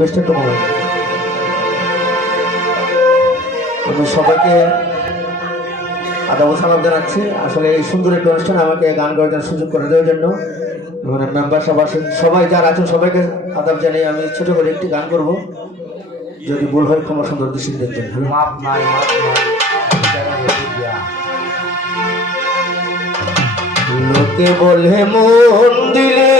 Best একটা আমি সবাইকে আদাব সালাম জানাচ্ছি। আসলে এই সুন্দর একটি অনুষ্ঠানে আমাকে গান করার জন্য সুযোগ করে দেওয়ার জন্য মানে মেম্বার সব আছেন সবাই যারা আছেন সবাইকে আদাব জানিয়ে আমি ছোট করে একটি গান করব। যদি ভুল হয় ক্ষমা সুন্দর দৃষ্টি দেখবেন। মাপ নাই মাপ নাই। লোকে বলে মন দিলে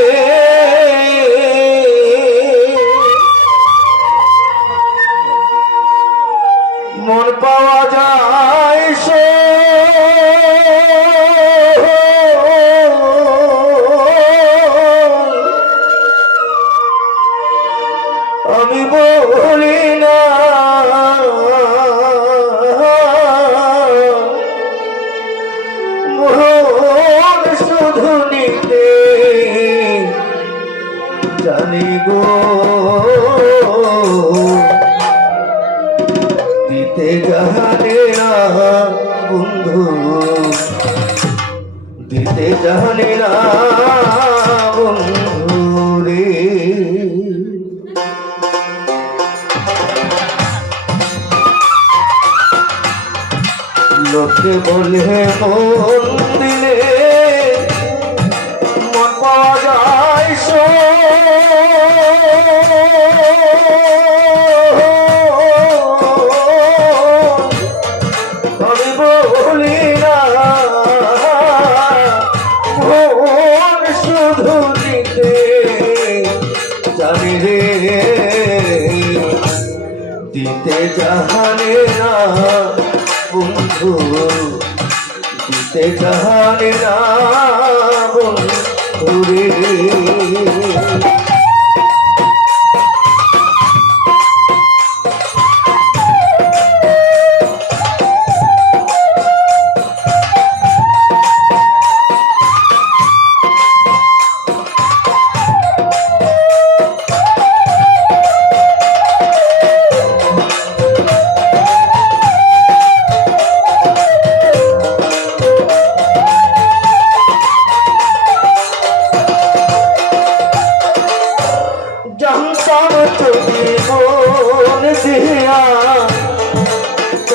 নিতে জানি গো দিতে জানে না বন্ধু, দিতে জানে না বন্ধু রে। লোকে বলে মন জানে না বন্ধু দিতে জাহানে না বন্ধু রে।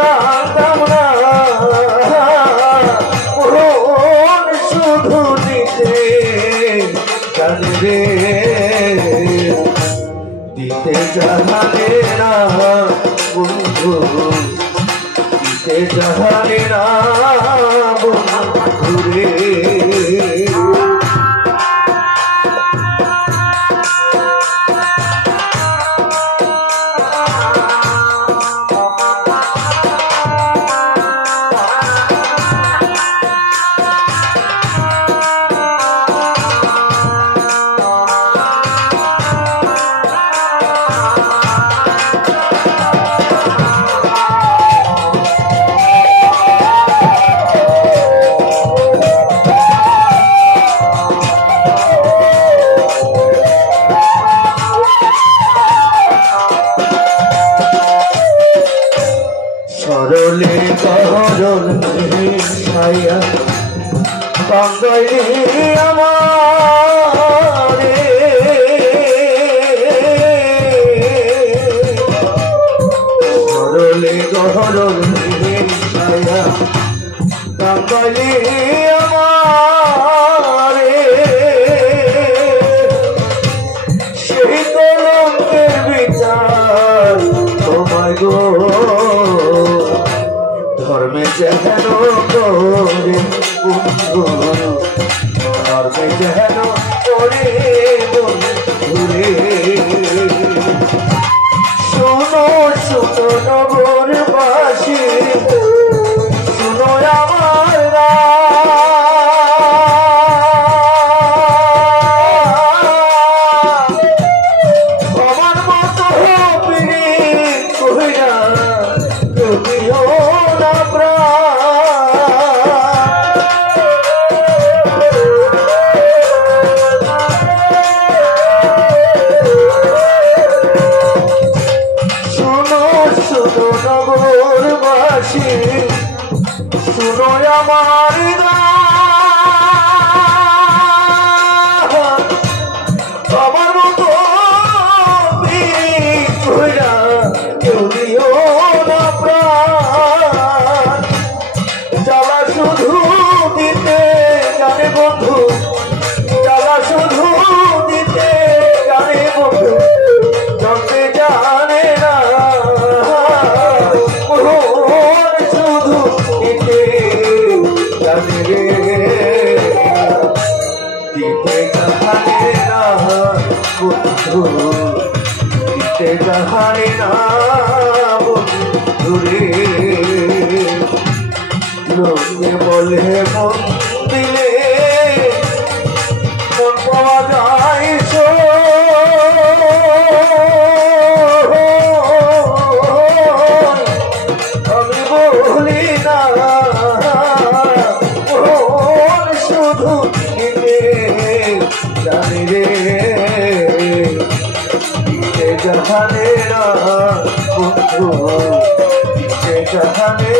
জানতাম না মরণ শুধু দিতে জানে রে দিতে জানে না বন্ধু দিতে জানে গরল ছায়া। বাঙ্গালি আমারে মর্মে যেন ওরে বন্ধুরে বন্ধু দিতে জাহানে বলে জাহানে না বন্ধু পিছে জাহানে